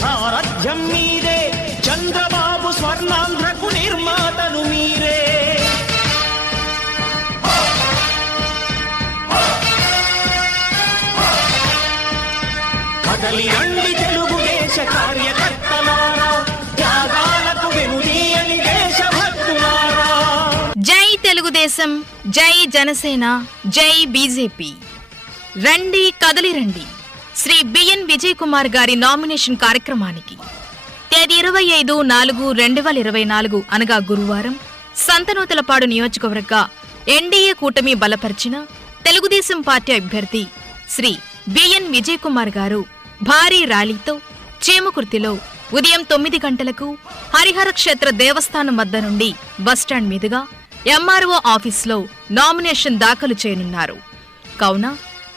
సారథ్యం మీదే, చంద్రబాబు స్వర్ణాంధ్రకు నిర్మాతలు మీరే. కదలి రండి తెలుగుదేశ కార్యకర్తలారా, త్యాగాలకు వెనుదీయని దేశభక్తులారా. జై తెలుగుదేశం, జై జనసేన, జై బీజేపీ. రండి కదలి రండి శ్రీ బిఎన్ విజయ్ కుమార్ గారి నామినేషన్ కార్యక్రమానికి. తేదీ 25/4/2024 అనగా గురువారం సంతనూతలపాడు నియోజకవర్గ ఎన్డీఏ కూటమి బలపరిచిన తెలుగుదేశం పార్టీ అభ్యర్థి శ్రీ బిఎన్ విజయ్ కుమార్ గారు భారీ ర్యాలీతో చీమకుర్తిలో ఉదయం 9 గంటలకు హరిహర క్షేత్ర దేవస్థానం వద్ద నుండి బస్టాండ్ మీదుగా ఎంఆర్ఓ ఆఫీసులో నామినేషన్ దాఖలు చేయనున్నారు. కావున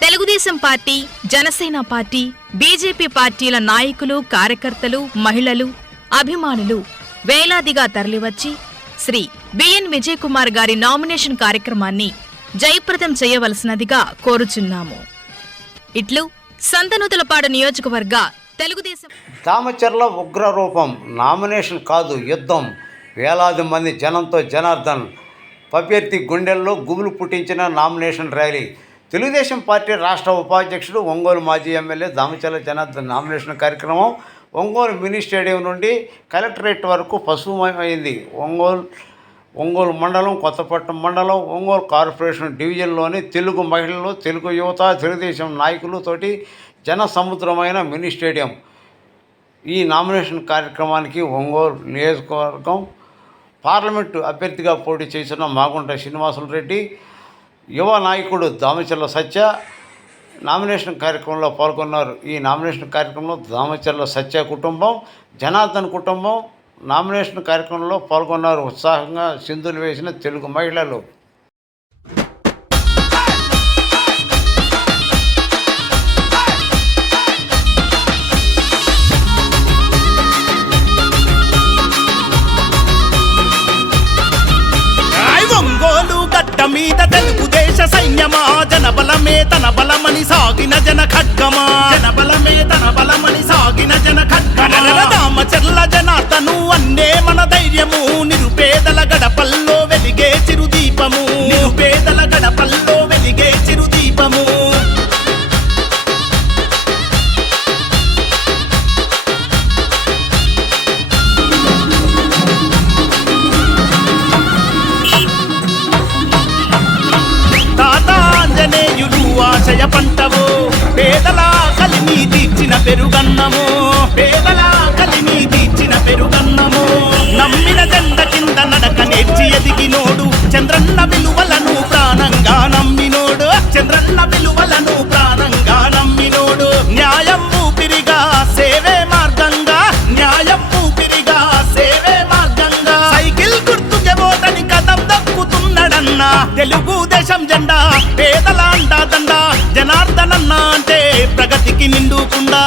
Telugu Desam party, Janasena party, BJP పార్టీల నాయకులు, కార్యకర్తలు, మహిళలు, అభిమానులు వేలాదిగా తరలివచ్చి శ్రీ బిఎన్ విజయ్ కుమార్ గారి నామినేషన్ కార్యక్రమాన్ని జయప్రదం చేయవలసినదిగా కోరుచున్నాము. ఇట్లు సంతనూతలపాడు నియోజకవర్గ తెలుగుదేశం. దామచర్ల ఉగ్ర రూపం, నామినేషన్ కాదు యుద్ధం. వేలాది మంది జనంతో జనార్దన్ అభ్యర్థి గుండెల్లో గుబులు పుట్టించిన నామినేషన్ ర్యాలీ. తెలుగుదేశం పార్టీ రాష్ట్ర ఉపాధ్యక్షుడు, ఒంగోలు మాజీ ఎమ్మెల్యే దామచర్ల జనార్దన్ నామినేషన్ కార్యక్రమం ఒంగోలు మినీ స్టేడియం నుండి కలెక్టరేట్ వరకు పశుమయమైంది. ఒంగోలు మండలం, కొత్తపట్నం మండలం, ఒంగోలు కార్పొరేషన్ డివిజన్లోని తెలుగు మహిళలు, తెలుగు యువత, తెలుగుదేశం నాయకులతోటి జన సముద్రమైన మినీ స్టేడియం. ఈ నామినేషన్ కార్యక్రమానికి ఒంగోలు నియోజకవర్గం పార్లమెంటు అభ్యర్థిగా పోటీ చేసిన మాగుంట శ్రీనివాసులరెడ్డి, యువ నాయకుడు దామచర్ల సత్య నామినేషన్ కార్యక్రమంలో పాల్గొన్నారు. ఈ నామినేషన్ కార్యక్రమంలో దామచర్ల సత్య కుటుంబం, జనార్దన్ కుటుంబం నామినేషన్ కార్యక్రమంలో పాల్గొన్నారు. ఉత్సాహంగా సింధులు వేసిన తెలుగు మహిళలు. మీద తెలుగుదేశ సైన్యమా, జనబలమే తన బలమని సాగిన జన ఖడ్గమా, జనబలమే తన బలమని సాగిన జన ఖడ్గమా. దామచర్ల జనార్దను అన్నే మన ధైర్యము, నిరుపేదల గడపల్లో వెలిగే చిరుదీపము, నిరుపేదల గడపల్లో వెలిగే చిరుదీపము. ఆశయ పంటవు, పేదల కలిమి తీర్చిన పెరుగన్నము, పేదల కలిమి తీర్చిన పెరుగన్నము. నమ్మిన జెండ కింద నడక నేర్చి ఎదిగినోడు, చంద్రన్న విలువలను ప్రాణంగా నమ్మినోడు, చంద్రన్న విలువలను ప్రాణంగా నమ్మినోడు. న్యాయం ఊపిరిగా సేవే మార్గంగా, న్యాయం ఊపిరిగా సేవే మార్గంగా. సైకిల్ గుర్తుకే ఓటని కథం దక్కుతున్నాడన్నా, తెలుగుదేశం జెండా పేదల అండాదండా. జనార్దనన్న అంటే ప్రగతికి నిండుకుండా.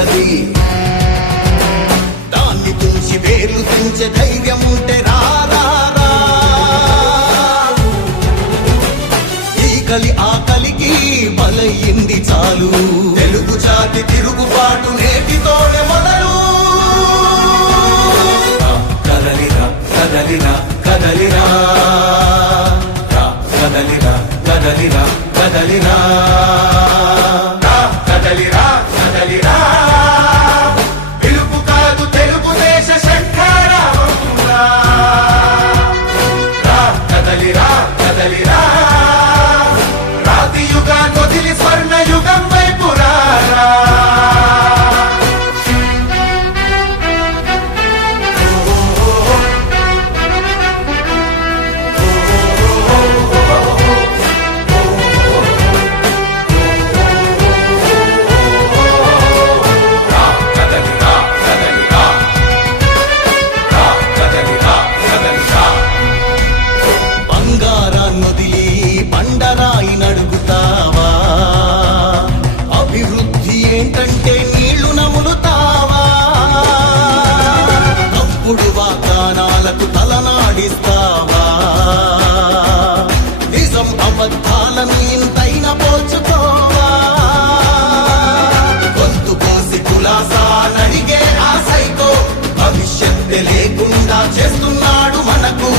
అది. దాన్ని తుంచి వేర్లు పెంచే ధైర్యం ఉంటే రా రా రా. ఈ కలి ఆ కలికి బలయింది చాలు. తెలుగు జాతి తిరుగుబాటు నేటితోనే మొదలు. కదలిరా కదలిరా కదలిరా, కదలిరా కదలిరా కదలిరా, కదలిరా కదలిరా. పిలుపు కాదు తెలుగుదేశ శంఖారావంగా. కదలిరా కదలిరా, రాతి యుగాన్ని వదిలి స్వర్ణ యుగం వైపు రారా. బంగారాన్నొదిలి బండరాయి నడుగుతావా? అభివృద్ధి ఏంటంటే నీళ్లు నములుతావా? తప్పుడు వాగ్దానాలకు తలనాడిస్తావా? నిజం అబద్ధాలను ఇంతైనా పోల్చుకోవా? గొంతు కోసి కులాసా నడిగే ఆ సైకో భవిష్యత్తు లేకుండా చేస్తున్నాడు మనకు.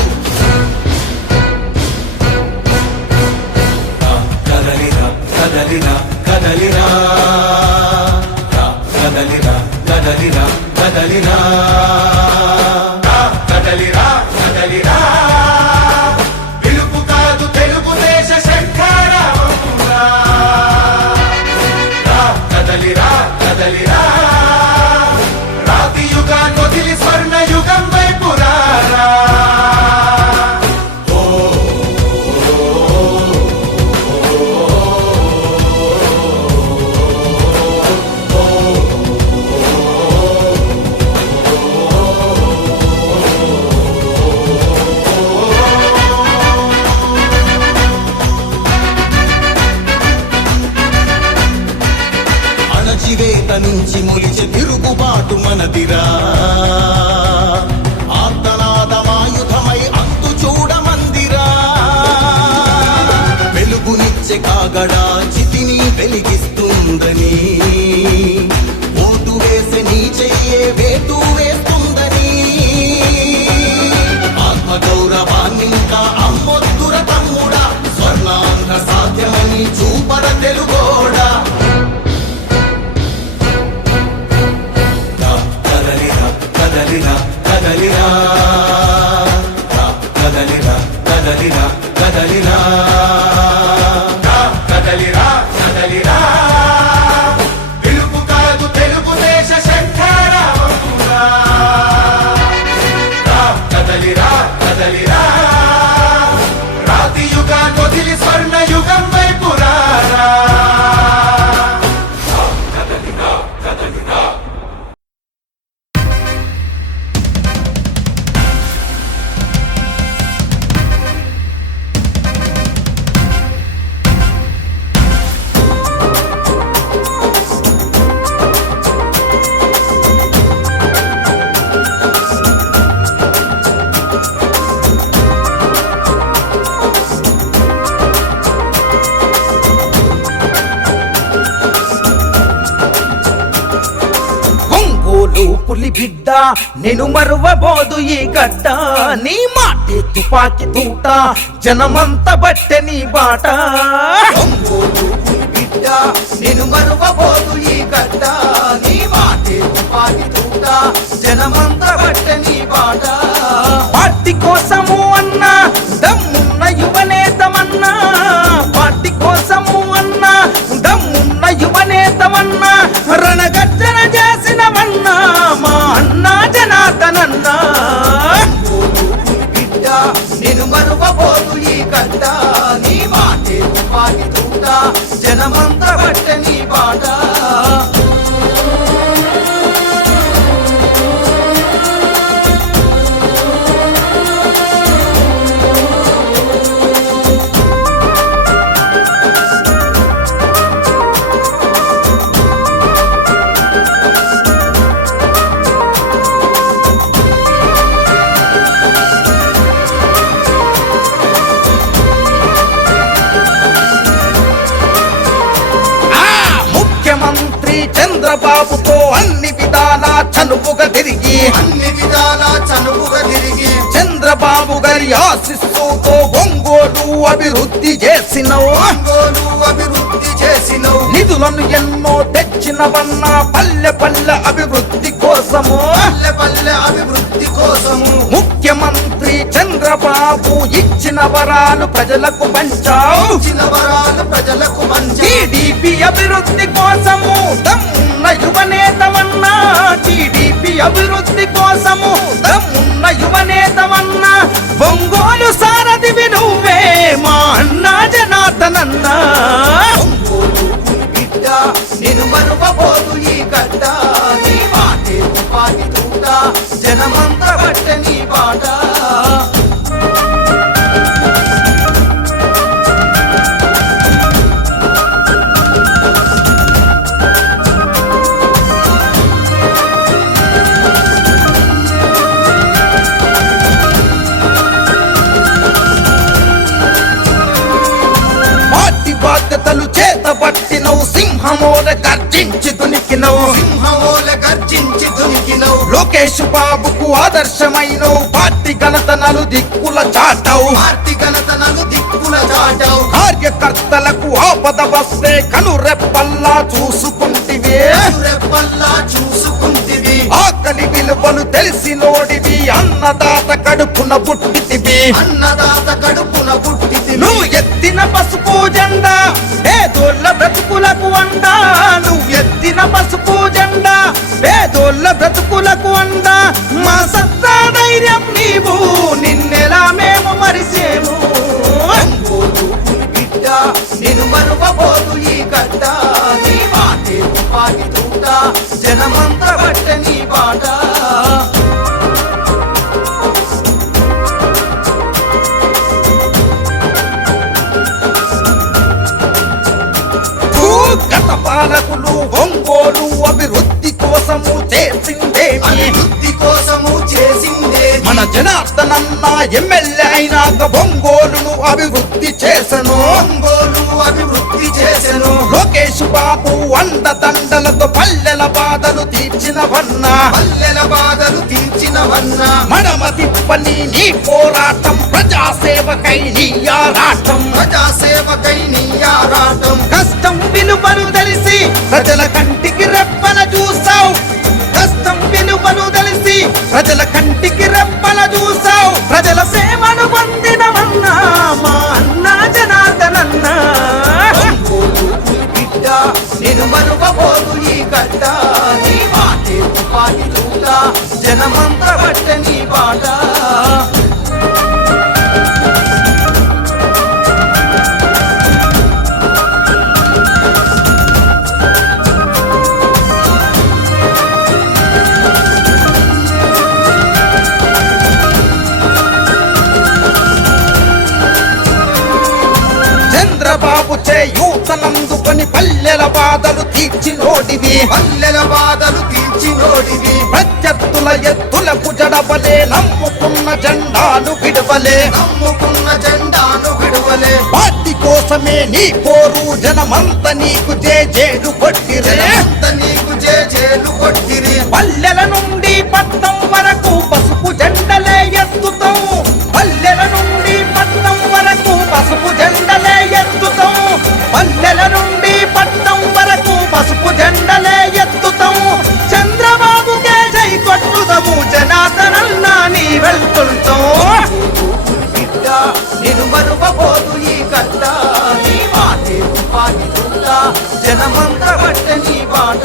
కదలిరా కదలిరా కదలిరా, కదలిరా కదలిరా కదలిరా, కదలిరా కదలిరా. పిలుపు కాదు తెలుగుదేశ శంఖారావంగా. కదలిరా కదలిరా, రాతి యుగాన్ని వదిలి స్వర్ణ యుగం వైపు రారా. అణచివేత నుంచి మొలిచే తిరుగుబాటు మనదిరా. ఆర్తనాదమాయుధమై అంతు చూడమందిరా. వెలుగునిచ్చే కాగడా చితిని వెలిగిస్తుందని, ఓటు వేసే నీ చెయ్యే వేటు వేస్తుందని. ఆత్మగౌరవాన్నింకా అమ్మొద్దుర తమ్ముడా, స్వర్ణాంధ్ర సాధ్యమని చూపర తెలుగోడా. కదలిరా కదలిరా, కదలిరా కదలిరా కదలిరా, కదలిరా కదలిరా. పిలుపు కాదు తెలుగుదేశ శంఖారావంగా. కదలిరా కదలిరా, రాతి యుగాన్ని వదిలి స్వర్ణ యుగం వైపు రారా. కదలిరా కదలిరా. పులి బిడ్డ నేను మరువబోదు ఈ గడ్డ. నీ మాటే తుపాకి తూట జనమంత బట్టె నీ బాట. పులి బిడ్డ నేను మరువబోదు ఈ గడ్డ. నీ మాటే తుపాకి తూట జనమంత బట్టె నీ బాట. పార్టీ కోసము అన్నా దమ్మున్న యువనేతమన్నా, పార్టీ కోసము అన్నా దమ్మున్న యువనేతమన్నా, రణగర్జన చేసినవన్నా మా అన్నా జనార్దనన్నా. బిడ్డ నేను మరువబోదు ఈ గడ్డ. నీ మాటే తుపాకి తూట జనమంత బట్టె నీ బాట. చంద్రబాబుతో అన్ని విధాలా చనువుగా తిరిగి అన్ని విధాల చనువుగా తిరిగి చంద్రబాబు గారి ఆశిస్సుతో ఒంగోలు అభివృద్ధి చేసినవు ఒంగోలు అభివృద్ధి చేసినవు నిధులను ఎన్నో తెచ్చినవన్న పల్లె పల్లె అభివృద్ధి కోసము పల్లె పల్లె అభివృద్ధి కోసము ముఖ్యమంత్రి చంద్రబాబు ఇచ్చిన వరాలు ప్రజలకు పంచావు ఇచ్చిన వరాలు ప్రజలకు మంచి టీడీపీ అభివృద్ధి కోసము దమ్మున్న యువనేతమన్నా టీడీపీ అభివృద్ధి కోసము దమ్మున్న యువనేతమన్నా ఒంగోలు సారథివి నువ్వే మా అన్నా జనార్దనన్నా ఒంగోలు బిడ్డ నేను మరువబోదు ఈ గడ్డ నీ మాటే తుపాకి తూట జనమంతా బట్ట నీ బాట పార్టీ బాధ్యతలు చేతబట్టినవు సింహమోల గర్జించి దునికినవు సింహమోల గర్జించి దునికినవు లోకేష్ బాబుకు ఆదర్శమైనవు పార్టీ ఘనతనలు దిక్కుల చాటవు పార్టీ ఘనతనలు దిక్కుల చాటావు కార్యకర్తలకు ఆపద వస్తే కనురెప్పల్లా చూసుకుంటివే రెప్పల్లా చూసుకుంటివి ఆకలి విలువలు తెలిసినోడివి అన్నదాత కడుపున పుట్టితివి అన్నదాత కడుపున పుట్టితివి నువ్వు ఎత్తిన పసుపు జెండా పేదోళ్ళ బ్రతుకులకు అండా నువ్వు ఎత్తిన పసుపు జెండా పేదోళ్ళ బ్రతుకులకు అండా మా సత్తా ధైర్యం నీవు నిన్నెలా మేము మరిసేము ఒంగోలు బిడ్డ నేను మరువబోదు ఈ గడ్డ నీ మాటే తుపాకి తూట జనమంతా బట్ట నీ బాట గత పాలకులు ఒంగోలు అభివృద్ధి కోసము చేసిందేమి అభివృద్ధి కోసము చేసిందే మన జనార్దనన్న ఎమ్మెల్యే అయినాక ఒంగోలును అభివృద్ధి చేసను ఒంగోలు అభివృద్ధి చేసెను లోకేష్ బాబు అండదండలతో పల్లెల బాధలు తీర్చినవన్నా పల్లెల బాధలు తీర్చినవన్నా మడమ తిప్పని నీ పోరాటం ప్రజాసేవకై నీ ఆరాటం ప్రజాసేవకై నీ ఆరాటం కష్టం విలువలు తెలిసి ప్రజల కంటికి రెప్పల చూసావు కష్టం విలువలు తెలిసి ప్రజల కంటికి రెప్పల చూసావు ప్రజల సేవను పొందినవన్నా మా అన్నా జనార్దనన్నా ఒంగోలు బిడ్డ నేను మరువబోదు ఈ గడ్డ నీ మాటే తుపాకి తూట జనమంతా బట్ట నీ బాట చంద్రబాబు చేయూతనందుకొని పల్లెల బాధలు తీర్చినోడివి పల్లెల బాధలు తీర్చినోడివి ప్రత్యర్థుల ఎత్తులకు జడబలే నమ్ముకున్న జెండాలు విడవలే నమ్ముకున్న జెండాను విడువలే పార్టీ కోసమే నీ పోరు జనమంత నీకు జేజేలు కొట్టిరే జనమంతా నీకు జేజేలు కొట్టిరి పల్లెల నుండి పట్నం వరకు పసుపు జెండలే ఎత్తుతాం పల్లెల నుండి పట్నం వరకు పసుపు జెండలే ఎత్తుతాం పల్లెల నుండి పట్నం వరకు పసుపు జెండలే ఎత్తుతాం చంద్రబాబుకే జై కొట్టుదాము జనార్దనన్న నీ వెళ్తుంటాం బిడ్డ నేను మరువబోదు ఈ గడ్డ నీ మాటే తుపాకి తూట జనమంతా బట్ట నీ బాట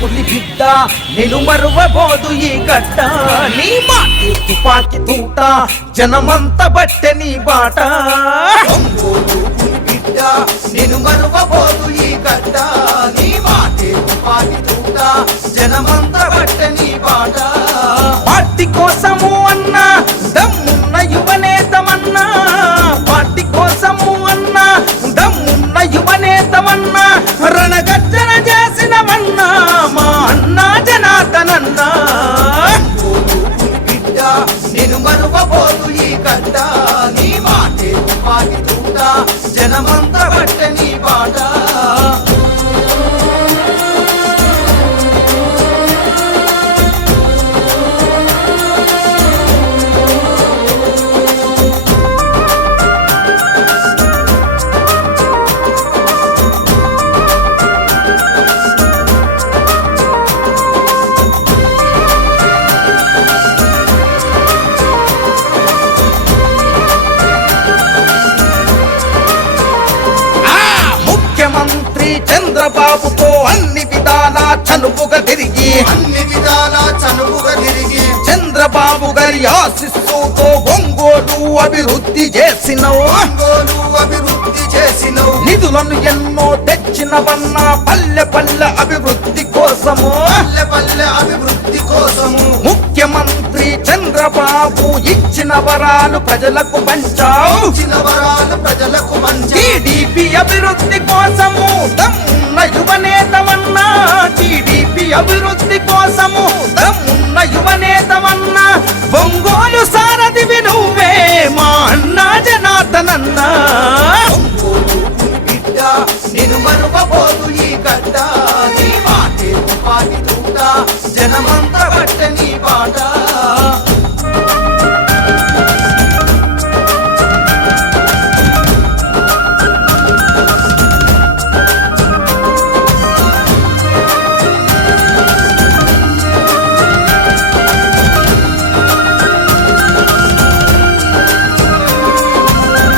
పులి బిడ్డ నిన్ను మరువబోదు ఈ గడ్డ నీ మాటి తుపాకి తూట జనమంత బట్టె నీ బాట ఒంగోలు పులి బిడ్డ నిన్ను మరువబోదు ఈ గడ్డ నీ మాటే తుపాకి తూట జనమంత బట్ట నీ బాట పార్టీ కోసము అన్నా దమ్మున్న యువనేతమన్నా పార్టీ కోసము అన్నా దమ్మున్న యువనేతమన్నా రణగర్జన చేసినవన్నా మా అన్నా జనార్దనన్నా ఒంగోలు పులి బిడ్డ నిన్ను మరువబోదు ఈ గడ్డ నీ మాటే తుపాకి తూట జనమంత బట్ట నీ బాట ముఖ్యమంత్రి చంద్రబాబుతో అన్ని విధాలా చనువుగా తిరిగి అన్ని విధాల చనువుగా తిరిగి చంద్రబాబు గారి ఆశిస్సుతో ఒంగోలు అభివృద్ధి చేసినవు ఒంగోలు అభివృద్ధి చేసినవు నిధులను ఎన్నో తెచ్చినవన్నా పల్లె పల్లె అభివృద్ధి కోసము పల్లె పల్లె అభివృద్ధి కోసము ముఖ్యమంత్రి చంద్రబాబు ఇచ్చిన వరాలు ప్రజలకు పంచావు ఇచ్చిన వరాలు ప్రజలకు మంచి టీడీపీ అభివృద్ధి కోసము దమ్మున్న యువనేతమన్నా టీడీపీ అభివృద్ధి కోసము దమ్మున్న యువనేతమన్నా ఒంగోలు సారథివి నువ్వే మా అన్నా జనార్దనన్నా ఒంగోలు పులి బిడ్డ నిన్ను మరువబోదు ఈ గడ్డ నీ మాటే తుపాకి తూట జనమంత బట్ట నీ బాట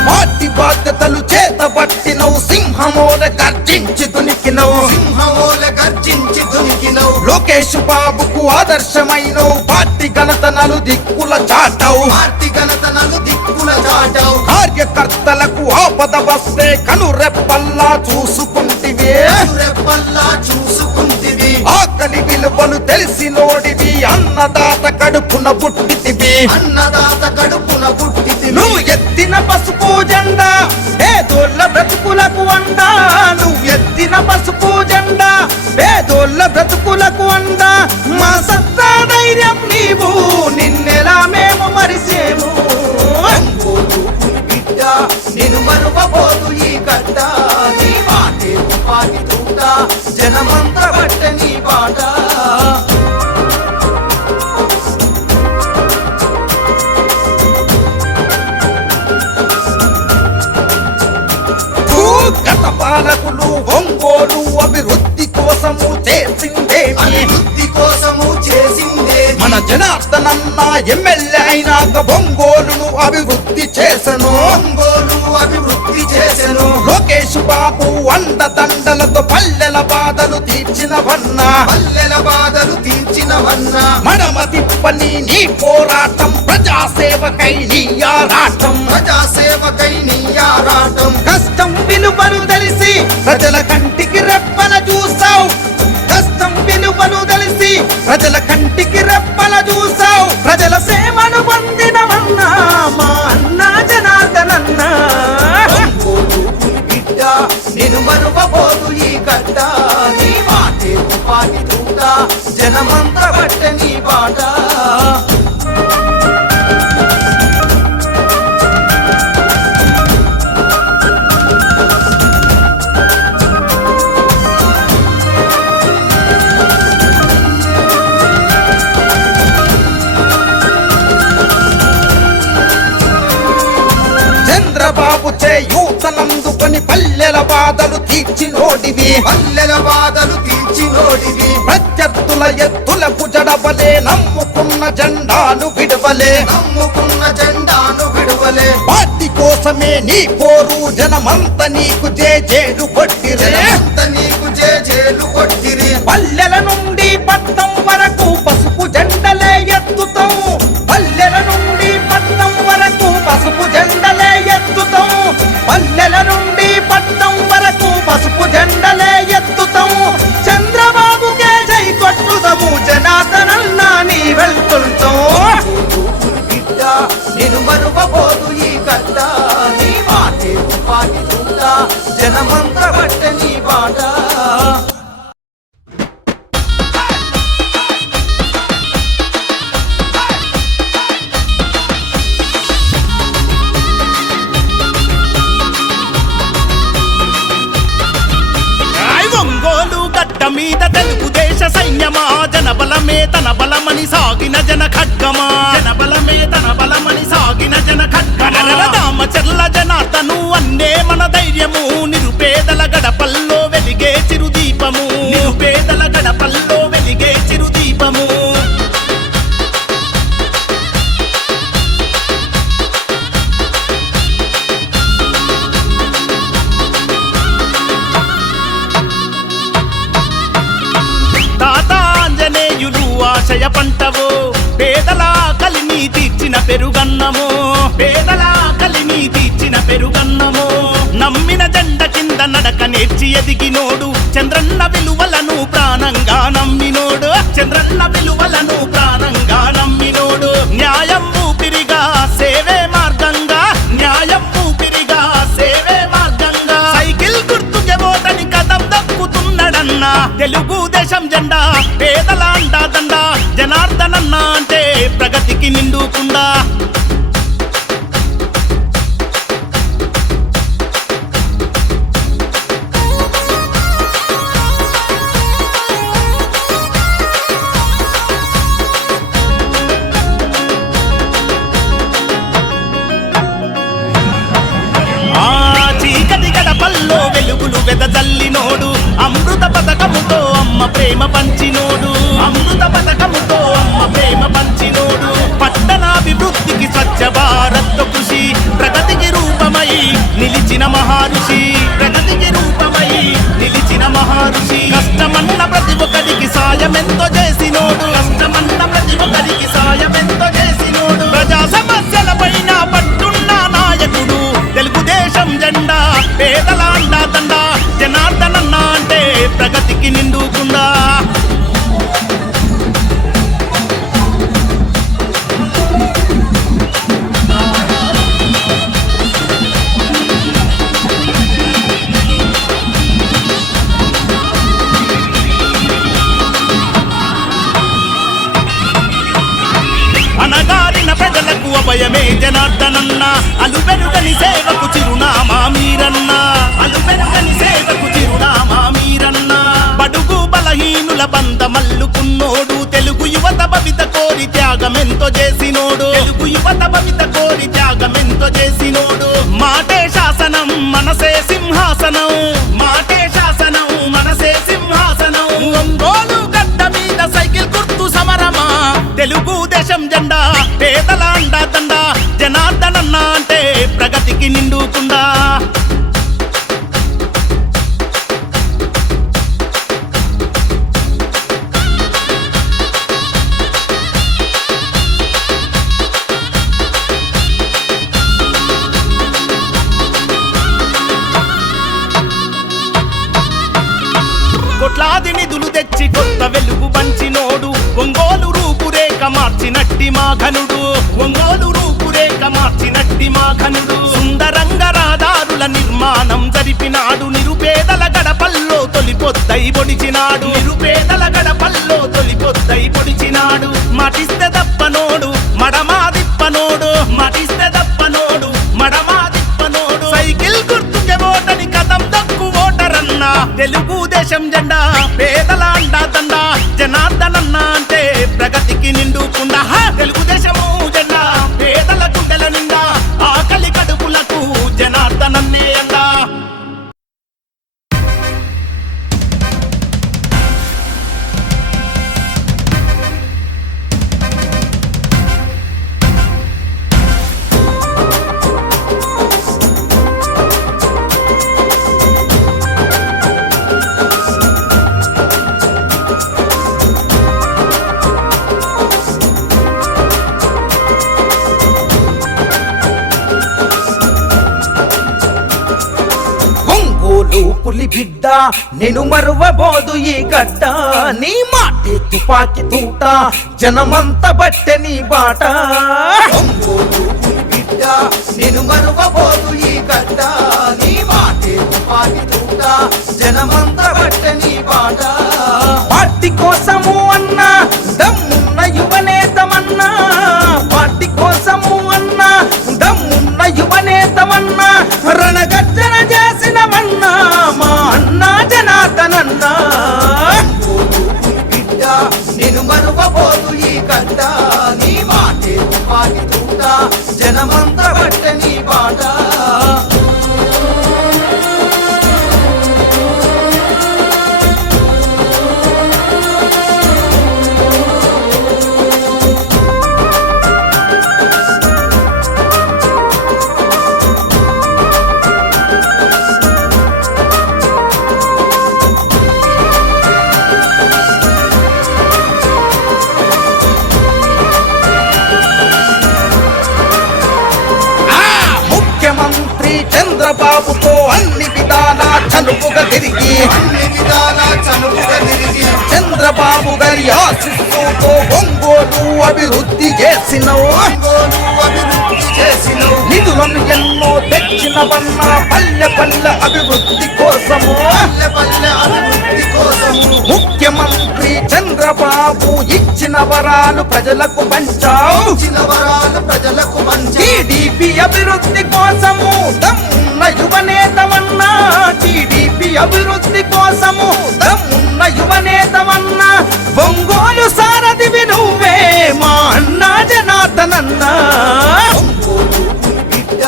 పార్టీ బాధ్యతలు చేతబట్టినవు సింహమోల గర్జించి దునికినవు సింహమూల గర్జించి దునికినవు లోకేష్ బాబుకు ఆదర్శమైనవు పార్టీ ఘనతనలు దిక్కుల చాటవు పార్టీ ఘనతనలు దిక్కుల చాటావు కార్యకర్తలకు ఆపద వస్తే కనురెప్పల్లా చూసుకుంటివే రెప్పల్లా చూసుకుంటివి ఆకలి విలువలు తెలిసినోడివి అన్నదాత కడుపున పుట్టితివి అన్నదాత కడుపున పుట్టితివి నువ్వు ఎత్తిన పసుపు జెండా పేదోళ్ళ బ్రతుకులకు అండా నువ్వు ఎత్తిన పసుపు జెండా పేదోళ్ళ బ్రతుకులకు అండా మా సత్తా ధైర్యం నీవు నిన్నెలా మేము మరిసేము ఒంగోలు పులి బిడ్డ నిన్ను మరువబోదు ఈ గడ్డ నీ మాటే తుపాకి తూట జనమంత బట్ట నీ బాట గత పాలకులు ఒంగోలు అభివృద్ధి కోసము చేసిందేమి అభివృద్ధి కోసము చేసిందే మన జనార్దనన్న ఎమ్మెల్యే అయినాక ఒంగోలును అభివృద్ధి చేసను ఒంగోలు అభివృద్ధి చేసెను లోకేష్ బాబు అండదండలతో పల్లెల బాధలు తీర్చినవన్నా పల్లెల బాధలు తీర్చినవన్నా మడమ తిప్పని నీ పోరాటం ప్రజాసేవకై నీ ఆరాటం ప్రజాసేవకై నీ ఆరాటం కష్టం విలువలు తెలిసి ప్రజల కంటికి రెప్పల చూసావు కష్టం విలువలు తెలిసి ప్రజల కంటికి రెప్పల చూసావు ప్రజల సేవను పొందినవన్నా మా అన్నా జనార్దనన్నా ఒంగోలు పులి బిడ్డ నిన్ను మరువబోదు ఈ గడ్డ నీ మాటే తుపాకి తూట జనమంత బట్ట నీ బాట చంద్రబాబు చేయూతనందుకొని పల్లెల బాధలు తీర్చినోడివి పల్లెల బాధలు తీర్చినోడివి ప్రత్యర్థుల ఎత్తులకు జడబలే నమ్ముకున్న జెండాను విడవలే నమ్ముకున్న జెండాను విడువలే పార్టీ కోసమే నీ పోరు జనమంత నీకు జేజేలు కొట్టిరే జనమంత నీకు జేజేలు కొట్టిరి పల్లెల నుండి పల్లెల నుండి పట్నం వరకు పసుపు జెండలే ఎత్తుతాం చంద్రబాబుకే జై కొట్టుదము జనార్దనన్నా నీ వెళ్తుంటాం బిడ్డ నేను మరువబోదు ఈ గడ్డ నీ మాటే తుపాకి తూట జనమంతా బట్ట నీ బాట ఒంగోలు గడ్డ మీద తెలుగుదేశ సైన్యమా జనబలమే తన బలమని సాగిన జన ఖడ్గమా జనబలమే తన బలమని సాగిన జన ఖడ్గమా రామచర్ల జనార్దను అన్నే మన ధైర్యము నిరుపేదల గడపల్లో వెలిగే చిరుదీపము నిరుపేదల గడపల్లో వెలిగే చిరుదీపము ఆశయ పంటవో పేదల కలిని తీర్చిన పెరుగన్నమో పేదల కలిని తీర్చిన పెరుగన్నమో నమ్మిన జెండ కింద నడక నేర్చి ఎదిగినోడు చంద్రన్న విలువలను ప్రాణంగా నమ్మినోడు చంద్రన్న విలువలను ప్రాణంగా నమ్మినోడు న్యాయం ఊపిరిగా సేవే మార్గంగా న్యాయం ఊపిరిగా సేవే మార్గంగా సైకిల్ గుర్తుకే ఓటని కదం దక్కుతున్నాడన్నా తెలుగుదేశం జెండా పేదల అండాదండ జనార్దనన్న అంటే ప్రగతికి నిండుకుండా చీకటి గడపల్లో వెలుగులు వెదజల్లినోడు అమృత పథకముతో అమ్మ ప్రేమ పంచినోడు అమృత పథకముతో అమ్మ ప్రేమ పంచినోడు పట్టణాభివృద్ధికి స్వచ్ఛ భారత్ కృషి ప్రగతికి రూపమై నిలిచిన మహర్షి ప్రగతికి రూపమై నిలిచిన మహర్షి కష్టమన్న ప్రతి ఒక్కరికి సాయమెంతో చేసినోడు కష్టమన్న ప్రతి ఒక్కరికి సాయమెంతో చేసినోడు ప్రజా సమస్యల పైన పట్టున్న నాయకుడు తెలుగుదేశం జెండా పేదల అండాదండ జనార్దనన్న అంటే ప్రగతికి నిండుకుండా అనగారిన ప్రజలకు అభయమే జనార్దనన్న అలుపెరుగని సేవకు చిరునామా మీరన్న అలుపెరుగని సేవకు చిరునామా మీరన్న బడుగు బలహీనుల బంద మల్లుకున్నోడు తెలుగు యువత భవిత కోరి త్యాగమెంతో చేసినోడు తెలుగు యువత భవిత కోరి త్యాగమెంతో చేసినోడు మాటే శాసనం మనసే సింహాసనం మాటే శాసనం మనసే సింహాసనం ఒంగోలు గడ్డ మీద సైకిల్ గుర్తు సమరమా తెలుగుదేశం జెండా పేదల అండాదండ జనార్దనన్న అంటే ప్రగతికి నిండుకుండా కోట్లాది నిధులు తెచ్చి కొత్త వెలుగు పంచినోడు ఒంగోలు రూపురేఖ మార్చినట్టి మాఘనుడు ఒంగోలు రూపురేఖ మార్చినట్టి మాఘనుడు సుందరంగ రహదారుల నిర్మాణం జరిపినాడు నిరుపేదల గడపల్లో తొలిపొద్దై పొడిచినాడు నిరుపేదల గడపల్లో తొలిపొద్దై పొడిచినాడు మాటిస్తే దప్పనోడు మడమాదిప్పనోడు మాటిస్తే దప్పనోడు మడమాదిప్పనోడు సైకిల్ గుర్తుకే ఓటని కదం దక్కు ఓటరన్న తెలుగుదేశం జెండా పేదల అండాదండ జనార్దనన్న అంటే ప్రగతికి నిండుకుండా తెలుగుదేశము జెండా పేదల గుండెల నిండా ఆకలి కడుపులకు జనార్దనన్నే అండా ఒంగోలు పులి బిడ్డ నేను మరువబోదు ఈ గడ్డ నీ మాటే తుపాకి తూట జనమంత బట్టె నీ బాట ఒంగోలు పులి బిడ్డ నేను మరువబోదు ఈ గడ్డ నీ మాటే తుపాకి తూట జనమంతా బట్టె నీ బాట పార్టీ కోసము అన్నా దమ్మున్న యువనేతమన్నా పార్టీ కోసము అన్నా దమ్మున్న యువనేతమన్నా రణగర్జన చేసినవన్నా మా అన్నా జనార్దనన్నా ఒంగోలు పులి బిడ్డ నేను మరువబోదు ఈ గడ్డ నీ మాటే తుపాకి తూట జనమంతా బట్టె నీ బాట ముఖ్యమంత్రి చంద్రబాబుతో అన్ని విధాలా చనువుగా తిరిగి అన్ని విధాల చనువుగా తిరిగి చంద్రబాబు గారి ఆశిస్సుతో ఒంగోలు అభివృద్ధి చేసినవు ఒంగోలు అభివృద్ధి చేసినవు నిధులను ఎన్నో తెచ్చినవన్నా పల్లె పల్లె అభివృద్ధి కోసము పల్లె పల్లె అభివృద్ధి కోసము ముఖ్యమంత్రి చంద్రబాబు ఇచ్చిన వరాలు ప్రజలకు పంచావు ఇచ్చిన వరాలు ప్రజలకు మంచి టీడీపీ అభివృద్ధి కోసము దమ్మున్న యువనేతమన్నా టీడీపీ అభివృద్ధి కోసము దమ్మున్న యువనేతమన్నా ఒంగోలు సారథివి నువ్వే మా అన్నా జనార్దనన్నా ఒంగోలు పులి బిడ్డ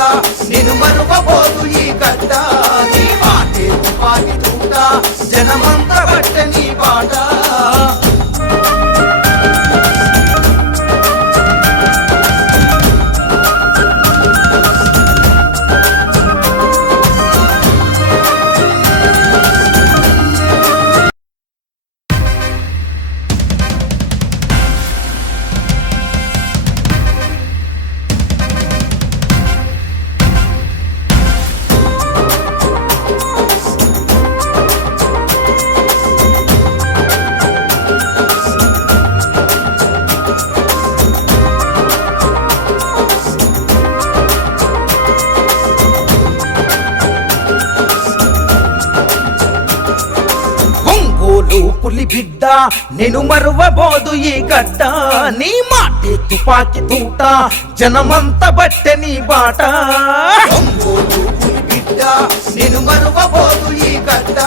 నేను మరువబోదు ఈ గడ్డ నీ మాటే తుపాకి తూట జనమంతా బట్టె నీ బాట ఒంగోలు పులి బిడ్డ నేను మరువబోదు ఈ గడ్డ నీ మాటే తుపాకి తూట జనమంత బట్టె నీ బాట ఒంగోలు పులి బిడ్డ నేను మరువబోదు ఈ గడ్డ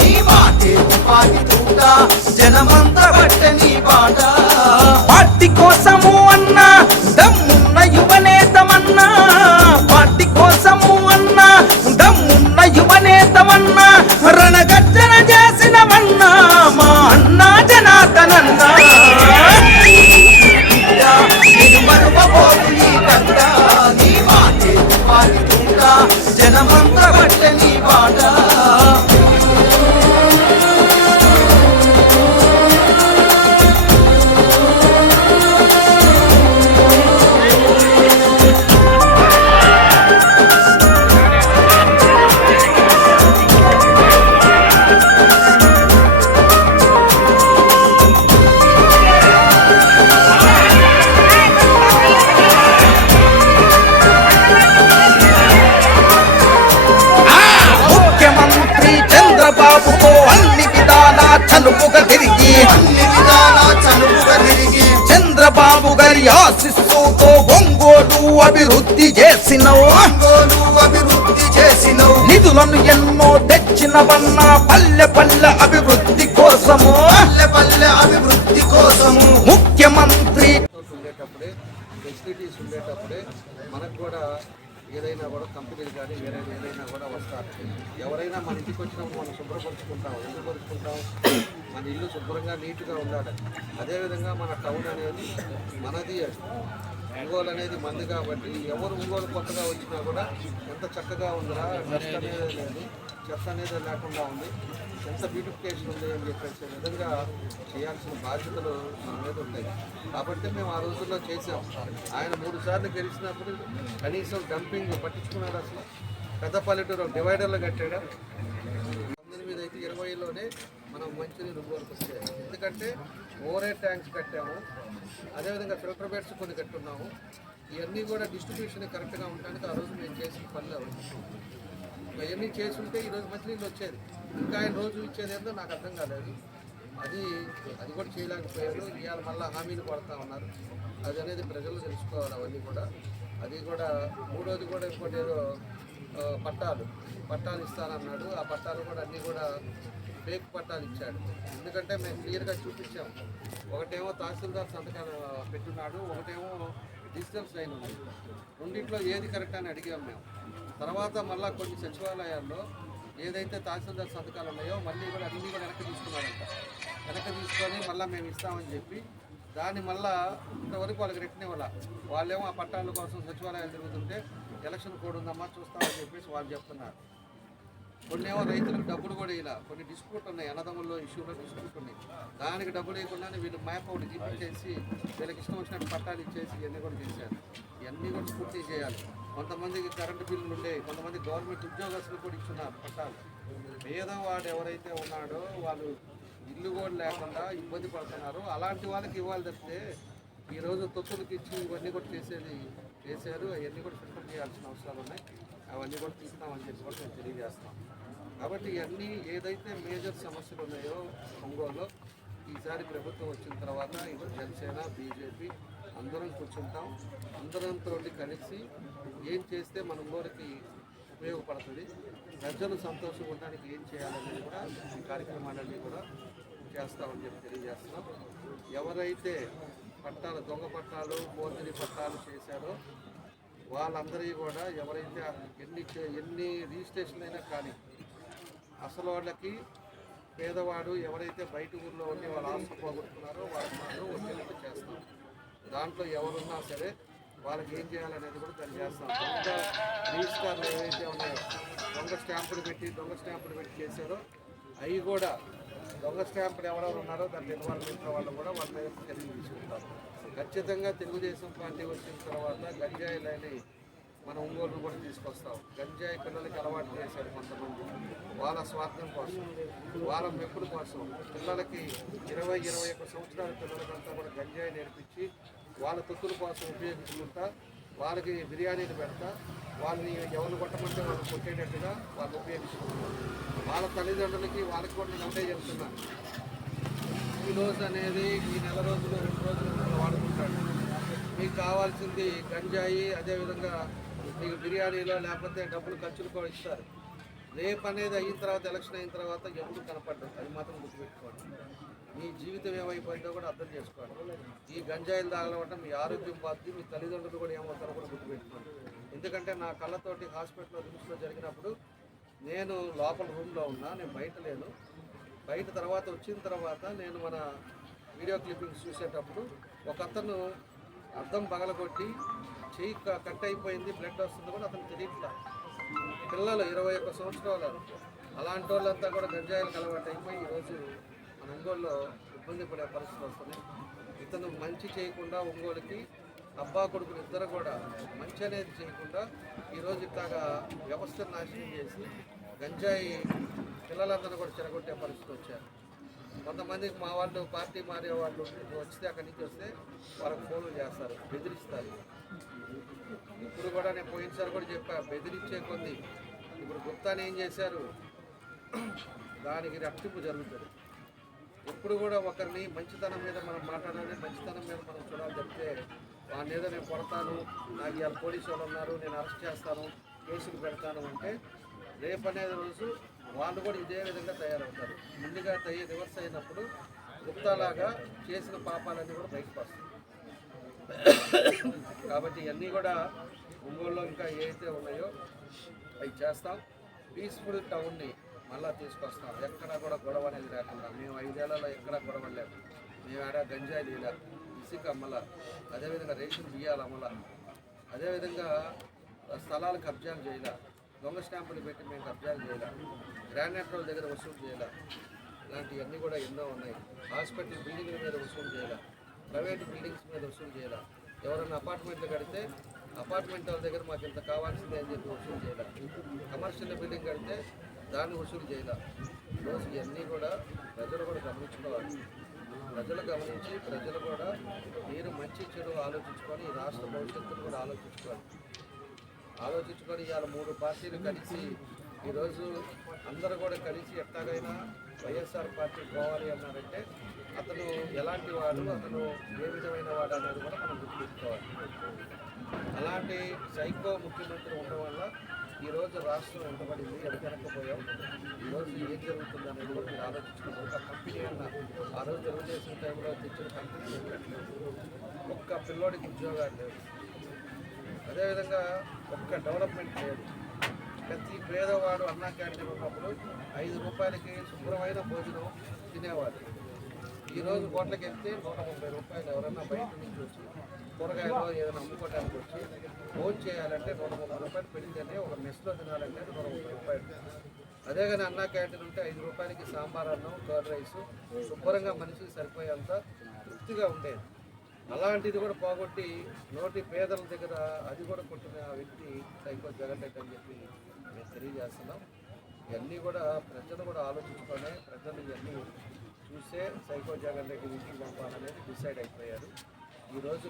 నీ మాటే తుపాకి తూట జనమంతా బట్టె నీ బాట పార్టీ కోసము అన్నా దమ్మున్న యువనేతమన్నా పార్టీ కోసము అన్నా దమ్మున్న యువనేతమన్నా రణగర్జన చేసినవన్నా మా అన్నా జనార్దనన్నా నేను మరువబోదు ఈ గడ్డ నీ మాటే తుపాకి తూట జనమంతా బట్టె నీ బాట ముఖ్యమంత్రి చంద్రబాబుతో అన్ని విధాలా చనువుగా తిరిగి అన్ని విధాల చనువుగా తిరిగి చంద్రబాబు గారి ఆశిస్సుతో ఒంగోలు అభివృద్ధి చేసినవు ఒంగోలు అభివృద్ధి చేసినవు నిధులను ఎన్నో తెచ్చినవన్నా పల్లె పల్లె అభివృద్ధి కోసము పల్లె పల్లె అభివృద్ధి కోసము ముఖ్యమంత్రి ఉండేటప్పుడే ఫెసిలిటీస్ ఉండేటప్పుడే మనకు కూడా ఏదైనా కూడా కంపెనీలు కానీ వేరే ఏదైనా కూడా వస్తారు. ఎవరైనా మన ఇంటికి వచ్చినప్పుడు మనం శుభ్రపరుచుకుంటాం. ఎందుకు పరుచుకుంటాం? మన ఇల్లు శుభ్రంగా నీట్గా ఉండాలి. అదేవిధంగా మన టౌన్ అనేది మనది, ఒంగోలు అనేది మంది కాబట్టి ఎవరు ఒంగోలు కొత్తగా వచ్చినా కూడా ఎంత చక్కగా ఉందిరా, డస్ట్ అనేది లేదు, చెత్త అనేది లేకుండా ఉంది, ఎంత బ్యూటిఫికేషన్ ఉంది అని చెప్పేసే విధంగా చేయాల్సిన బాధ్యతలు మన మీద ఉంటాయి. కాబట్టి మేము ఆ రోజుల్లో చేసాం. ఆయన 3 సార్లు గెలిచినప్పుడు కనీసం డంపింగ్ పట్టించుకున్నారు. అసలు పెద్ద పల్లెటూరు డివైడర్లో కట్టాడా 19 అయితే 20లోనే మనం మంచినీరు ఊరికి వస్తాయి. ఎందుకంటే ఓవర్ హెడ్ ట్యాంక్స్ కట్టాము, అదేవిధంగా ఫిల్టర్ బెడ్స్ కొన్ని కట్టున్నాము. ఇవన్నీ కూడా డిస్ట్రిబ్యూషన్ కరెక్ట్గా ఉండడానికి ఆ రోజు మేము చేసిన పనులు అవన్నీ చేసి ఉంటే ఈరోజు మంచినీళ్ళు వచ్చేది. ఇంకా ఆయన రోజు ఇచ్చేది ఏందో నాకు అర్థం కాలేదు. అది కూడా చేయలేకపోయారు. ఇవాళ మళ్ళీ హామీలు పడుతూ ఉన్నారు. అది అనేది ప్రజలు తెలుసుకోవాలి. అవన్నీ కూడా అది కూడా మూడోది కూడా ఇంకోటి ఏదో పట్టాలు ఇస్తానన్నాడు. ఆ పట్టాలు కూడా అన్నీ కూడా ఫేక్ పట్టాలు ఇచ్చాడు. ఎందుకంటే మేము క్లియర్గా చూపించాము. ఒకటేమో తహసీల్దార్ సంతకాలు పెట్టున్నాడు, ఒకటేమో డిజిటల్ సైన్ ఉంది. రెండింటిలో ఏది కరెక్ట్ అని అడిగాం మేము. తర్వాత మళ్ళీ కొన్ని సచివాలయాల్లో ఏదైతే తహసీల్దార్ సంతకాలు ఉన్నాయో మళ్ళీ కూడా అన్నీ కూడా వెనక్కి తీసుకున్నారంట. వెనక్కి తీసుకొని మళ్ళీ మేము ఇస్తామని చెప్పి దాన్ని మళ్ళీ ఇంతవరకు వాళ్ళకి రిటర్న్ ఇవ్వాలి. వాళ్ళేమో ఆ పట్టాల కోసం సచివాలయాలు తిరుగుతుంటే ఎలక్షన్ కోడ్ ఉందమ్మా చూస్తామని చెప్పేసి వాళ్ళు చెప్తున్నారు. కొన్ని ఏమో రైతులకు డబ్బులు కూడా ఇలా కొన్ని డిస్ప్యూట్ ఉన్నాయి, అన్నదమ్ముల్లో ఇష్యూలో డిస్ప్యూట్ ఉన్నాయి. దానికి డబ్బులు ఇవ్వకుండానే వీళ్ళు మ్యాప్ ఒకటి చూపించేసి వీళ్ళకి ఇష్టం వచ్చినట్టు పట్టాలు ఇచ్చేసి ఇవన్నీ కూడా చేశారు. ఇవన్నీ కూడా పూర్తి చేయాలి. కొంతమందికి కరెంటు బిల్లులు ఉండే, కొంతమంది గవర్నమెంట్ ఉద్యోగస్తులు కూడా ఇచ్చున్నారు పట్టాలు. పేదవాడు ఎవరైతే ఉన్నాడో వాళ్ళు ఇల్లు కూడా లేకుండా ఇబ్బంది పడుతున్నారు. అలాంటి వాళ్ళకి ఇవ్వాలి తప్పితే ఈరోజు తొత్తులకి ఇచ్చి ఇవన్నీ కూడా చేశారు. అవన్నీ కూడా ఫిల్టర్ చేయాల్సిన అవసరాలు ఉన్నాయి. అవన్నీ కూడా తీస్తామని చెప్పి కూడా మేము తెలియజేస్తాం. కాబట్టి ఇవన్నీ ఏదైతే మేజర్ సమస్యలు ఉన్నాయో ఒంగోలులో ఈసారి ప్రభుత్వం వచ్చిన తర్వాత ఇప్పుడు జనసేన బీజేపీ అందరం కూర్చుంటాం. అందరంతో కలిసి ఏం చేస్తే మన ఊరికి ఉపయోగపడుతుంది, ప్రజలు సంతోషంగా ఉండడానికి ఏం చేయాలనేది కూడా ఈ కార్యక్రమాలన్నీ కూడా చేస్తామని చెప్పి తెలియజేస్తున్నాం. ఎవరైతే దొంగ పట్టాలు మోర్జరీ పట్టాలు చేశారో వాళ్ళందరికీ కూడా ఎవరైతే ఎన్ని రిజిస్ట్రేషన్ అయినా కానీ అసలు వాళ్ళకి పేదవాడు ఎవరైతే బయట ఊళ్ళో ఉండి వాళ్ళ ఆస్తి పోగొట్టుకున్నారో వాళ్ళకి మాత్రం వచ్చేటట్టు చేస్తాం. దాంట్లో ఎవరున్నా సరే వాళ్ళకి ఏం చేయాలనేది కూడా దాన్ని చేస్తాం. దొంగ రిజిస్టర్లు ఏవైతే ఉన్నాయో దొంగ స్టాంపులు పెట్టి చేశారో అవి కూడా దొంగ స్టాంపులు ఎవరెవరు ఉన్నారో దాని ఇన్వాల్వ్మెంట్ వాళ్ళు కూడా వాళ్ళ మీద చర్యలు తీసుకుంటారు. ఖచ్చితంగా తెలుగుదేశం పార్టీ వచ్చిన తర్వాత గంజాయి లేని మన ఒంగోలు కూడా తీసుకొస్తాం. గంజాయి పిల్లలకి అలవాటు చేశారు కొంతమంది వాళ్ళ స్వార్థం కోసం, వాళ్ళ మెప్పుల కోసం. పిల్లలకి 20-21 సంవత్సరాల పిల్లలకంతా కూడా గంజాయి నేర్పించి వాళ్ళ తొత్తుల కోసం ఉపయోగించుకుంటా వాళ్ళకి బిర్యానీలు పెడతా వాళ్ళని ఎవరిని కొట్టమంటే వాళ్ళు కొట్టేటట్టుగా వాళ్ళు ఉపయోగించుకుంటారు. వాళ్ళ తల్లిదండ్రులకి వాళ్ళకి కూడా నేను ఒకటే చెప్తున్నాను, ఈ రోజు అనేది ఈ నెల రోజులు 2 రోజులు వాడుకుంటాడు. మీకు కావాల్సింది గంజాయి, అదేవిధంగా మీకు బిర్యానీలో లేకపోతే డబ్బులు ఖర్చులు కూడా ఇస్తారు. రేపు అనేది అయిన తర్వాత ఎలక్షన్ అయిన తర్వాత ఎవరు కనపడ్డారు, అది మాత్రం గుర్తుపెట్టుకోండి. మీ జీవితం ఏమైపోయిందో కూడా అర్థం చేసుకోండి. ఈ గంజాయిలు తాగడం మీ ఆరోగ్యం బాధ్యత, మీ తల్లిదండ్రులు కూడా ఏమవుతారో కూడా గుర్తుపెట్టుకోండి. ఎందుకంటే నా కళ్ళతోటి హాస్పిటల్లో రిమ్స్లో జరిగినప్పుడు నేను లోపల రూమ్లో ఉన్నా, నేను బయట లేను. బయట తర్వాత వచ్చిన తర్వాత నేను మన వీడియో క్లిప్పింగ్స్ చూసేటప్పుడు ఒక అతను అద్దం పగలగొట్టి చెయ్యి కట్ అయిపోయింది, బ్లడ్ వస్తుంది కూడా అతను తెలియట్లా. పిల్లలు 21 సంవత్సరాలు అలాంటి వాళ్ళంతా కూడా గంజాయిలకు అలవాటు అయిపోయి ఈరోజు మన ఒంగోలులో ఇబ్బంది పడే పరిస్థితి వస్తుంది. ఇతను మంచి చేయకుండా ఒంగోలుకి అబ్బా కొడుకులు ఇద్దరు కూడా మంచి అనేది చేయకుండా ఈరోజు ఇట్లాగా వ్యవస్థను నాశనం చేసి గంజాయి పిల్లలందరూ కూడా చెరగొట్టే పరిస్థితి వచ్చారు. కొంతమందికి మా వాళ్ళు పార్టీ మారే వాళ్ళు వస్తే అక్కడి నుంచి వస్తే వాళ్ళకి ఫోన్లు చేస్తారు, బెదిరిస్తారు. ఇప్పుడు కూడా నేను పోయినసారి కూడా చెప్పా, బెదిరించే కొద్ది ఇప్పుడు గుప్తాని ఏం చేశారు, దానికి రక్షింపు జరుగుతుంది. ఎప్పుడు కూడా ఒకరిని మంచితనం మీద మనం మాట్లాడాలి, మంచితనం మీద మనం చూడాలి చెప్తే వాడిని ఏదో నేను కొడతాను, నాకు ఇవాళ పోలీసు వాళ్ళు ఉన్నారు, నేను అరెస్ట్ చేస్తాను, కేసులు పెడతాను అంటే రేపు అనేది రోజు వాళ్ళు కూడా ఇదే విధంగా తయారవుతారు. ముందుగా రివర్స్ అయినప్పుడు గుప్తాలాగా చేసిన పాపాలన్నీ కూడా బయటకు వస్తాయి. కాబట్టి ఇవన్నీ కూడా ఒంగోలులో ఇంకా ఏవైతే ఉన్నాయో అవి చేస్తాం. పీస్ఫుల్ టౌన్ని మళ్ళీ తీసుకొస్తాం. ఎక్కడా కూడా గొడవ అనేది లేకుండా. మేము 5 ఏళ్లలో ఎక్కడా గొడవ లేదు. మేము ఆడ గంజాయి ఇలా, ఇసుక అమ్మల, అదేవిధంగా రేషన్ బియ్యాలు అమ్మల, అదేవిధంగా స్థలాలు కబ్జాలు చేయాల, దొంగ స్టాంపులు పెట్టి మేము కబ్జాలు చేయాల, గ్రానైట్ రోల్ దగ్గర వసూలు చేయాల, ఇలాంటివన్నీ కూడా ఎన్నో ఉన్నాయి. హాస్పిటల్ బిల్డింగ్ల మీద వసూలు చేయాల, ప్రైవేట్ బిల్డింగ్స్ మీద వసూలు చేయాల. ఎవరైనా అపార్ట్మెంట్లు కడితే అపార్ట్మెంట్ వాళ్ళ దగ్గర మాకు ఇంత కావాల్సిందే అని చెప్పి వసూలు చేయాలి. కమర్షియల్ బిల్డింగ్ అంటే దాన్ని వసూలు చేయాలి. ఈరోజు ఇవన్నీ కూడా ప్రజలు కూడా గమనించుకోవాలి. ప్రజలు గమనించి ప్రజలు కూడా మీరు మంచి చెడు ఆలోచించుకొని ఈ రాష్ట్ర భవిష్యత్తును కూడా ఆలోచించుకొని ఇవాళ 3 పార్టీలు కలిసి ఈరోజు అందరూ కూడా కలిసి ఎట్లాగైనా వైఎస్ఆర్ పార్టీ పోవాలి అన్నారంటే అతను ఎలాంటి వాడు, అతను ఏ విధమైన వాడు అనేది కూడా మనం గుర్తుపెట్టుకోవాలి. అలాంటి సైకో ముఖ్యమంత్రి ఉండడం వల్ల ఈరోజు రాష్ట్రం వెంటబడింది, వెనకపోయాం. ఈరోజు ఏం జరుగుతుంది అనేది కూడా మీరు ఆలోచించుకోవాలి. ఒక కంపెనీ అన్న ఆ రోజు తెలుగుదేశం టైంలో తెచ్చిన కంపెనీ ఒక్క పిల్లోడికి ఉద్యోగాలు లేవు. అదేవిధంగా ఒక్క డెవలప్మెంట్ లేదు. ప్రతి పేదవాడు అన్నా క్యాంటీన్ ఉన్నప్పుడు 5 రూపాయలకి శుభ్రమైన భోజనం తినేవాడు. ఈరోజు కోట్లకి వెళ్తే 130 రూపాయలు. ఎవరన్నా బయట నుంచి వచ్చి కూరగాయలు ఏదైనా అమ్ముకోవడానికి వచ్చి భోజనం చేయాలంటే 130 రూపాయలు పెడితేనే ఒక మెస్లో తినాలంటే 130 రూపాయలు. అదే కానీ అన్నా క్యాంటీన్ ఉంటే 5 రూపాయలకి సాంబార్ అన్నం, కర్డ్ రైస్ శుభ్రంగా మనిషికి సరిపోయేంత తృప్తిగా ఉండేది. అలాంటిది కూడా పోగొట్టి నోటి పేదల దగ్గర అది కూడా కొట్టిన వ్యక్తి సైకో జగన్ రెడ్డి అని చెప్పి మేము తెలియజేస్తున్నాం. ఇవన్నీ కూడా ప్రజలు కూడా ఆలోచించుకొని ప్రజలు ఇవన్నీ చూసే సైకో జగన్ రెడ్డి ఇంటికి పంపాలనేది డిసైడ్ అయిపోయారు. ఈరోజు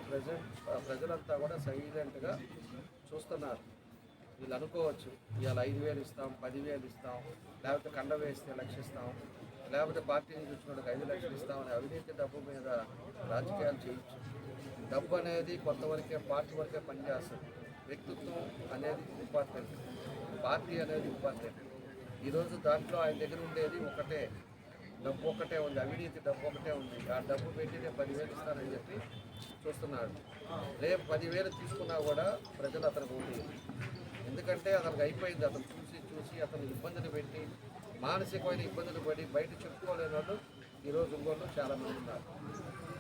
ప్రజలంతా కూడా సైలెంట్గా చూస్తున్నారు. వీళ్ళు అనుకోవచ్చు ఇవాళ 5,000 ఇస్తాం, 10,000 ఇస్తాం, లేకపోతే కండ వేస్తే 1,00,000 ఇస్తాం, లేకపోతే పార్టీ నుంచి వచ్చినోడికి 5 లక్షలు ఇస్తామని అవినీతి డబ్బు మీద రాజకీయాలు చేయొచ్చు. డబ్బు అనేది కొంతవరకే పార్టీ వరకే పనిచేస్తుంది. వ్యక్తిత్వం అనేది ఇంపార్టెంట్, పార్టీ అనేది ఇంపార్టెంట్. ఈరోజు దాంట్లో ఆయన దగ్గర ఉండేది ఒకటే, డబ్బు ఒకటే ఉంది, అవినీతి డబ్బు ఒకటే ఉంది. ఆ డబ్బు పెట్టినే 10,000 ఇస్తానని చెప్పి చూస్తున్నాడు. రేపు 10,000 తీసుకున్నా కూడా ప్రజలు అతనికి ఓటు, ఎందుకంటే అతనికి అయిపోయింది. అతను చూసి అతను ఇబ్బందులు పెట్టి మానసికమైన ఇబ్బందులు పడి బయట చెప్పుకోలేని వాళ్ళు ఈరోజు ఇంకోళ్ళు చాలామంది ఉన్నారు.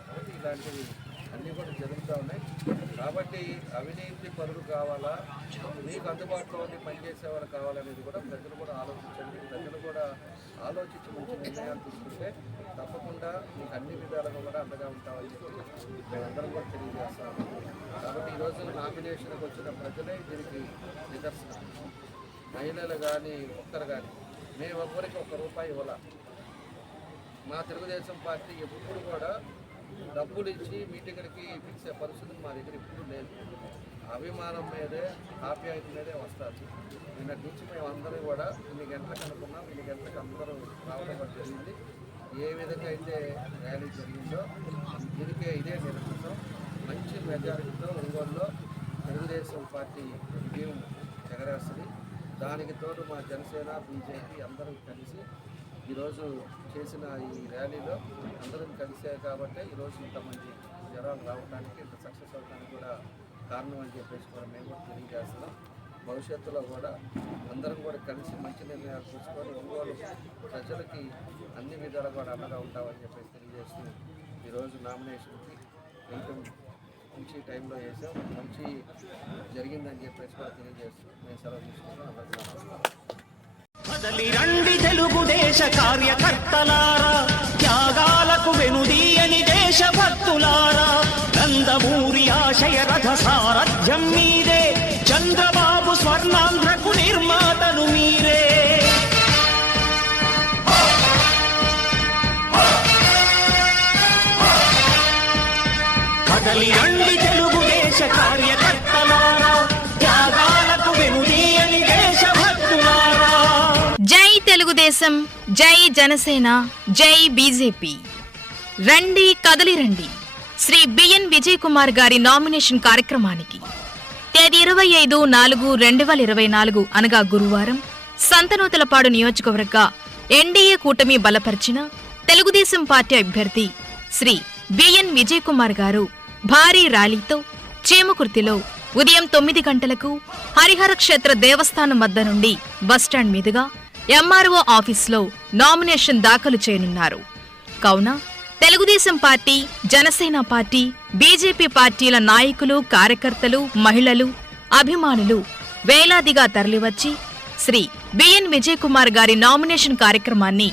కాబట్టి ఇలాంటివి అన్నీ కూడా జరుగుతూ ఉన్నాయి. కాబట్టి అవినీతి పరులు కావాలా, మీకు అందుబాటులో ఉండి పనిచేసేవాళ్ళు కావాలనేది కూడా ప్రజలు కూడా ఆలోచించండి. ప్రజలు కూడా ఆలోచించి మంచి నిర్ణయాలు తీసుకుంటే తప్పకుండా మీకు అన్ని విధాలుగా కూడా అండగా ఉంటామని చెప్పి మేమందరం కూడా తెలియజేస్తాము. కాబట్టి ఈరోజు నామినేషన్కి వచ్చిన ప్రజలే దీనికి నిదర్శనం. మహిళలు కానీ ఒక్కరు కానీ మేము ఒక్కరికి ₹1 ఇవ్వాల. మా తెలుగుదేశం పార్టీ ఎప్పుడు కూడా డబ్బులు ఇచ్చి మీటింగ్లకి పిలిచే పరిస్థితి మా దగ్గర ఎప్పుడు లేదు. అభిమానం మీదే, ఆప్యాయత మీదే వస్తారు. నిన్నటి నుంచి మేము అందరం కూడా ఇన్ని గంటలకు అనుకున్నాం, ఇన్ని గంటలకు అందరూ రావడం కూడా జరిగింది. ఏ విధంగా అయితే ర్యాలీ జరిగిందో దీనికే ఇదే నిరసనం. మంచి మెజారిటీతో ఒంగోలులో తెలుగుదేశం పార్టీ విజయం ఎగరేస్తుంది. దానికి తోడు మా జనసేన, బీజేపీ అందరూ కలిసి ఈరోజు చేసిన ఈ ర్యాలీలో అందరం కలిసే కాబట్టి ఈరోజు ఇంతమంది జనాలు రావడానికి, ఇంత సక్సెస్ అవ్వడానికి కూడా కారణం అని చెప్పేసి కూడా మేము కూడా తెలియజేస్తున్నాం. భవిష్యత్తులో కూడా అందరం కూడా కలిసి మంచి నిర్ణయాలు తీసుకొని ఒంగోలు ప్రజలకి అన్ని విధాలు కూడా అండగా ఉంటామని చెప్పేసి తెలియజేస్తూ ఈరోజు నామినేషన్కి మంచి టైంలో వేసాం, మంచి జరిగిందని చెప్పేసి కూడా తెలియజేస్తూ నేను సెలవు తీసుకున్నాను. అందరికీ నమస్కారం. కదలి రండి తెలుగుదేశ కార్యకర్తలారా, త్యాగాలకు వెనుదీయని దేశభక్తులారా, నందమూరి ఆశయ రథ సారథ్యం మీరే, చంద్రబాబు స్వర్ణాంధ్రకు నిర్మాతలు మీరే. కదలి రండి తెలుగుదేశ కార్యకర్తలారా, త్యాగాలకు వెనుదీయని దేశభక్తులారా. జై తెలుగుదేశం, జై జనసేన, జై బీజేపీ. రండి కదలి రండి శ్రీ బిఎన్ విజయ్ కుమార్ గారి నామినేషన్ కార్యక్రమానికి తేదీ 25/4/2024 అనగా గురువారం సంతనూతలపాడు నియోజకవర్గ ఎన్డీఏ కూటమి బలపరిచిన తెలుగుదేశం పార్టీ అభ్యర్థి శ్రీ బిఎన్ విజయ్ కుమార్ గారు భారీ ర్యాలీతో చేమకుర్తిలో ఉదయం 9 గంటలకు హరిహర క్షేత్ర దేవస్థానం వద్ద నుండి బస్టాండ్ మీదుగా ఎంఆర్ఓ ఆఫీసులో నామినేషన్ దాఖలు చేయనున్నారు. కావున Telugu Desam party, Janasena party, BJP పార్టీల నాయకులు, కార్యకర్తలు, మహిళలు, అభిమానులు వేలాదిగా తరలివచ్చి శ్రీ బిఎన్ విజయ్ కుమార్ గారి నామినేషన్ కార్యక్రమాన్ని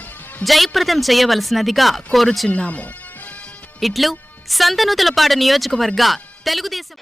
జయప్రదం చేయవలసినదిగా కోరుచున్నాము. ఇట్లు సంతనూతలపాడు నియోజకవర్గ తెలుగుదేశం